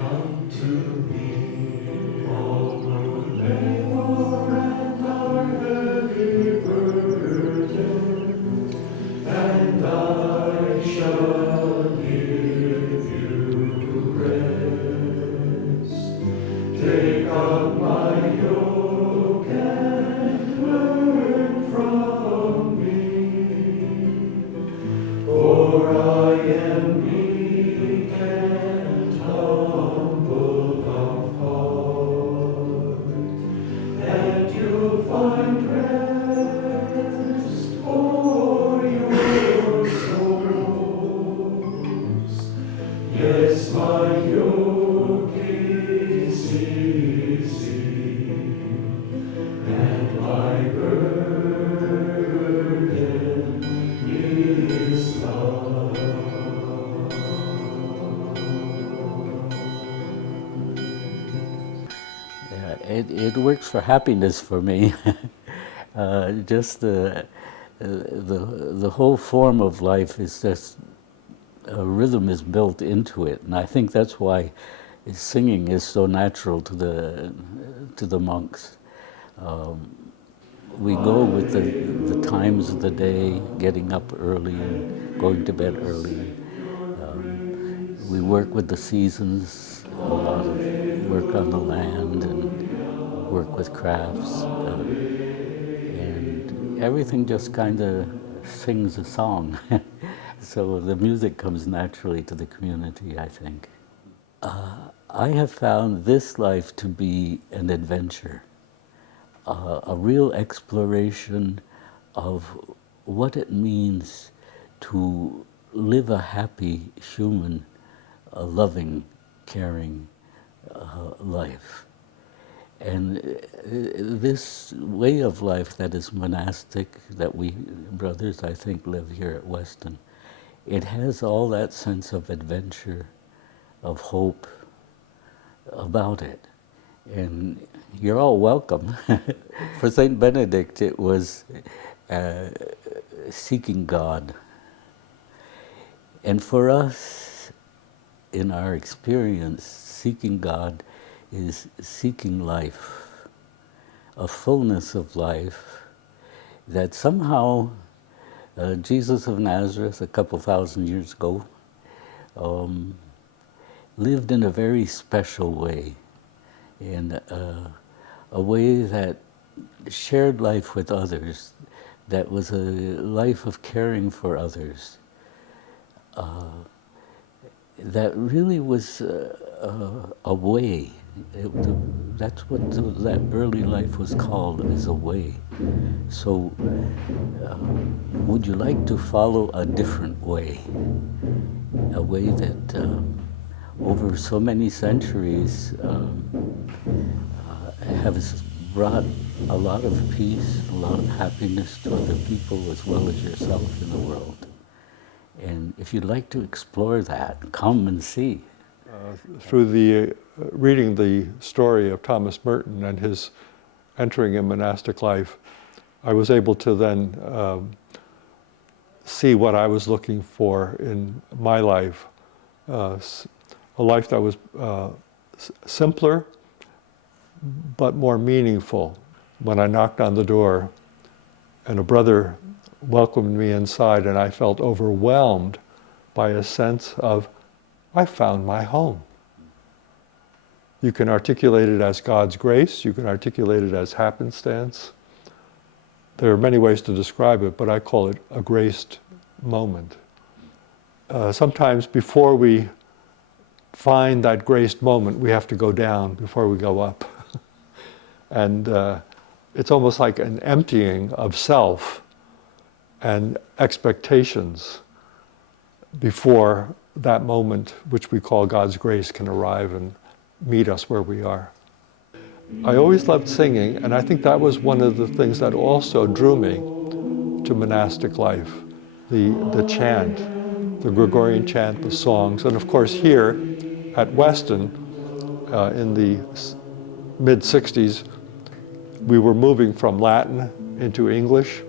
Come to me, all who labor and are heavy burdened, and I shall give you rest. Take up my yoke and learn from me, for I am meek and humble of heart, and you'll find rest for your souls. Yes, my yoke is easy, and my burden is light. Yeah, it works for happiness for me. Just the whole form of life is just a rhythm is built into it, and I think that's why singing is so natural to the monks. We go with the times of the day, getting up early and going to bed early. We work with the seasons, a lot of work on the land and work with crafts, and everything just kind of sings a song. So the music comes naturally to the community, I think. I have found this life to be an adventure, a real exploration of what it means to live a happy, human, loving, caring life. And this way of life that is monastic, that we brothers, I think, live here at Weston, it has all that sense of adventure, of hope about it. And you're all welcome. For Saint Benedict, it was seeking God. And for us, in our experience, seeking God is seeking life, a fullness of life that somehow Jesus of Nazareth, a couple thousand years ago, lived in a very special way, in a way that shared life with others, that was a life of caring for others, that really was a way. That's what that early life was called, as a way. So would you like to follow a different way? A way that over so many centuries has brought a lot of peace, a lot of happiness to other people as well as yourself in the world. And if you'd like to explore that, come and see. Through the reading the story of Thomas Merton and his entering a monastic life, I was able to then see what I was looking for in my life, a life that was simpler but more meaningful. When I knocked on the door and a brother welcomed me inside, and I felt overwhelmed by a sense of, I found my home. You can articulate it as God's grace, you can articulate it as happenstance. There are many ways to describe it, but I call it a graced moment. Sometimes before we find that graced moment, we have to go down before we go up. And it's almost like an emptying of self and expectations before that moment, which we call God's grace, can arrive and meet us where we are. I always loved singing, and I think that was one of the things that also drew me to monastic life. The chant, the Gregorian chant, the songs, and of course here at Weston in the mid-60s, we were moving from Latin into English,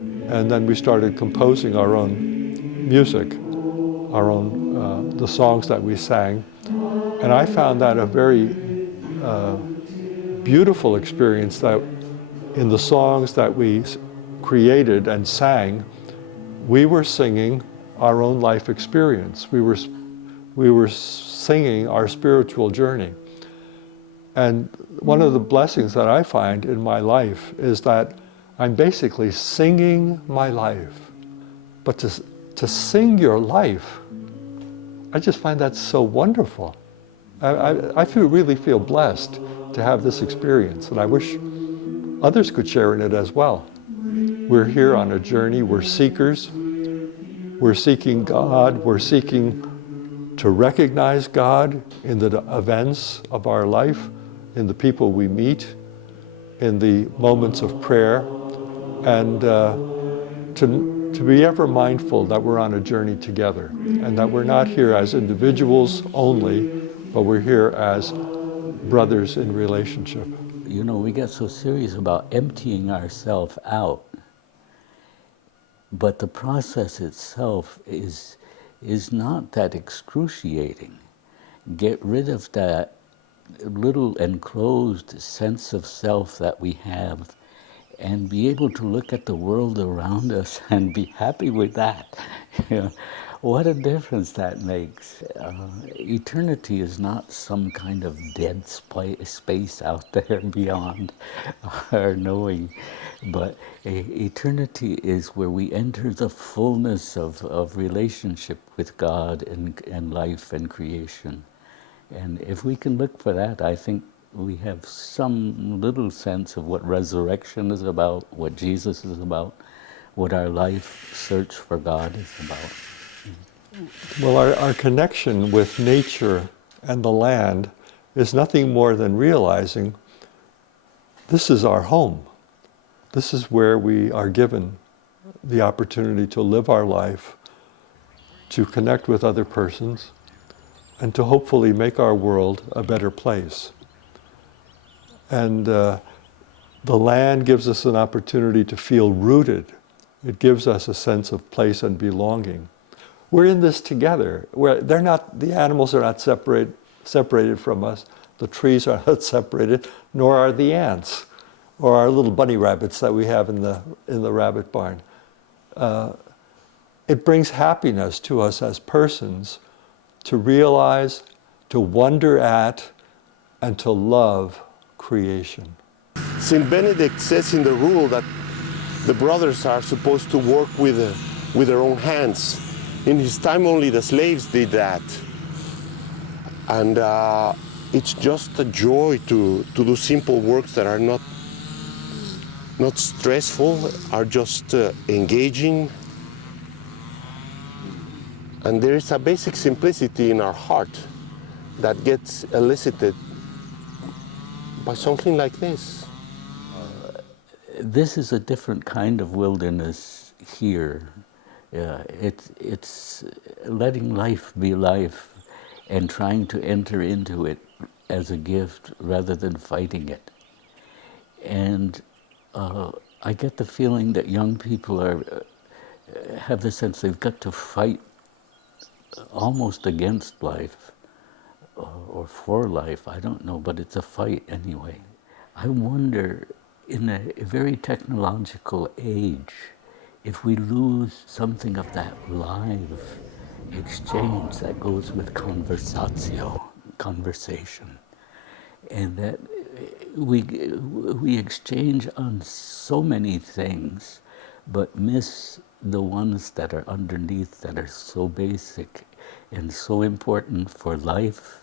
and then we started composing our own music, our own, the songs that we sang. And I found that a very beautiful experience, that in the songs that we created and sang, we were singing our own life experience. We were singing our spiritual journey. And one of the blessings that I find in my life is that I'm basically singing my life. But to sing your life, I just find that so wonderful. I really feel blessed to have this experience, and I wish others could share in it as well. We're here on a journey, we're seekers, we're seeking God, we're seeking to recognize God in the events of our life, in the people we meet, in the moments of prayer, and to be ever mindful that we're on a journey together, and that we're not here as individuals only, but we're here as brothers in relationship. You know, we get so serious about emptying ourselves out, but the process itself is not that excruciating. Get rid of that little enclosed sense of self that we have, and be able to look at the world around us and be happy with that. You know, what a difference that makes. Eternity is not some kind of dead space out there beyond our knowing, but eternity is where we enter the fullness of relationship with God and life and creation. And if we can look for that, I think we have some little sense of what resurrection is about, what Jesus is about, what our life search for God is about. Well, our connection with nature and the land is nothing more than realizing this is our home. This is where we are given the opportunity to live our life, to connect with other persons, and to hopefully make our world a better place. And the land gives us an opportunity to feel rooted. It gives us a sense of place and belonging. We're in this together. The animals are not separated from us. The trees are not separated, nor are the ants, or our little bunny rabbits that we have in the rabbit barn. It brings happiness to us as persons to realize, to wonder at, and to love creation. St. Benedict says in the rule that the brothers are supposed to work with their own hands. In his time, only the slaves did that. And it's just a joy to do simple works that are not stressful, are just engaging. And there is a basic simplicity in our heart that gets elicited by something like this. This is a different kind of wilderness here. It's letting life be life and trying to enter into it as a gift rather than fighting it. And I get the feeling that young people have the sense they've got to fight almost against life or for life, I don't know, but it's a fight anyway. I wonder, in a very technological age, if we lose something of that live exchange that goes with conversation, and that we exchange on so many things, but miss the ones that are underneath, that are so basic and so important for life,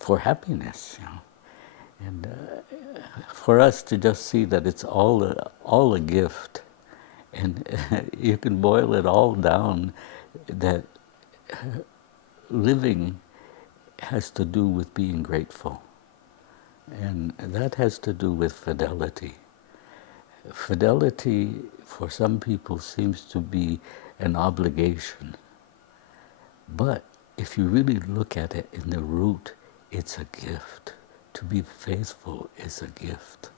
for happiness, you know. And for us to just see that it's all a gift, and you can boil it all down, that living has to do with being grateful, and that has to do with fidelity. Fidelity for some people seems to be an obligation, but if you really look at it in the root, it's a gift. To be faithful is a gift.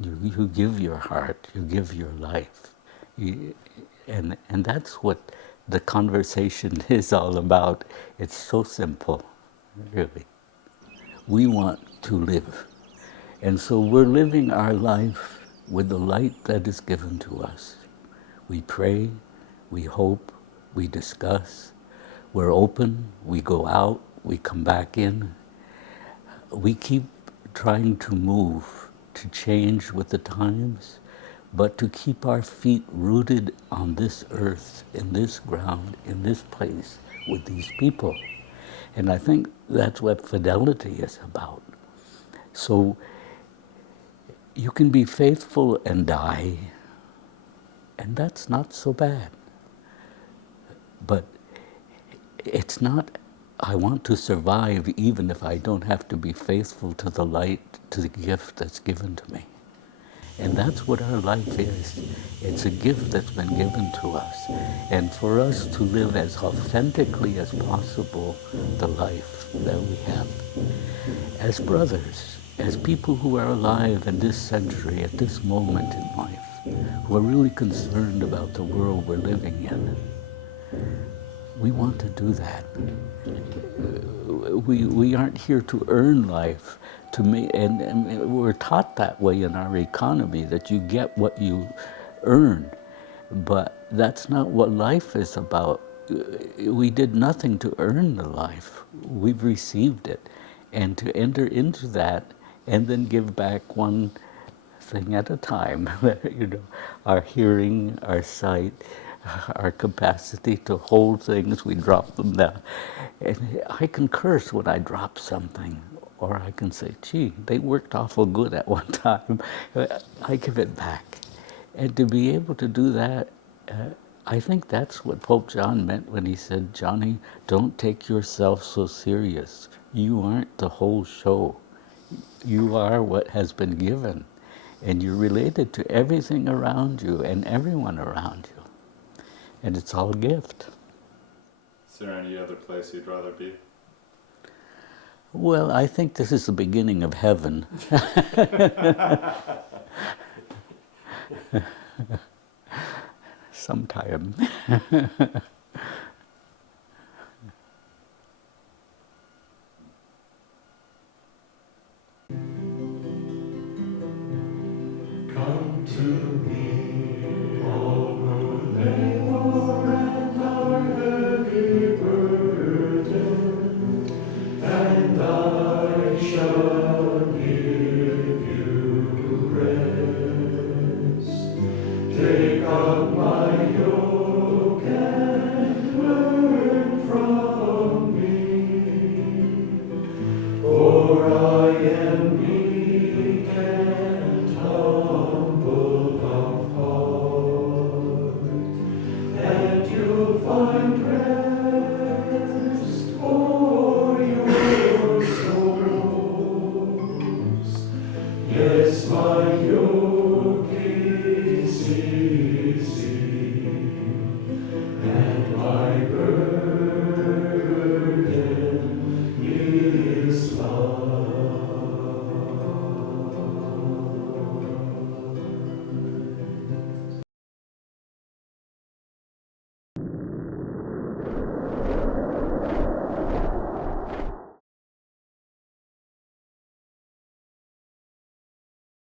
You give your heart, you give your life. And that's what the conversation is all about. It's so simple. really. We want to live. And so we're living our life with the light that is given to us. We pray, we hope, we discuss, we're open, we go out, we come back in. We keep trying to move, to change with the times, but to keep our feet rooted on this earth, in this ground, in this place, with these people. And I think that's what fidelity is about. So you can be faithful and die, and that's not so bad. But it's not, I want to survive even if I don't have to be faithful to the light, to the gift that's given to me. And that's what our life is. It's a gift that's been given to us. And for us to live as authentically as possible the life that we have. As brothers, as people who are alive in this century, at this moment in life, who are really concerned about the world we're living in, we want to do that. We aren't here to earn life, and we're taught that way in our economy, that you get what you earn. But that's not what life is about. We did nothing to earn the life. We've received it. And to enter into that and then give back one thing at a time, you know, our hearing, our sight, our capacity to hold things, we drop them down. And I can curse when I drop something, or I can say, gee, they worked awful good at one time. I give it back. And to be able to do that, I think that's what Pope John meant when he said, Johnny, don't take yourself so serious. You aren't the whole show. You are what has been given. And you're related to everything around you and everyone around you. And it's all a gift. Is there any other place you'd rather be? Well, I think this is the beginning of heaven. Sometime. Come to me, all who labor and are heavy burdened, and I shall give you rest. Take up my yoke and learn from me, for I am meek and humble of heart, and you'll find rest.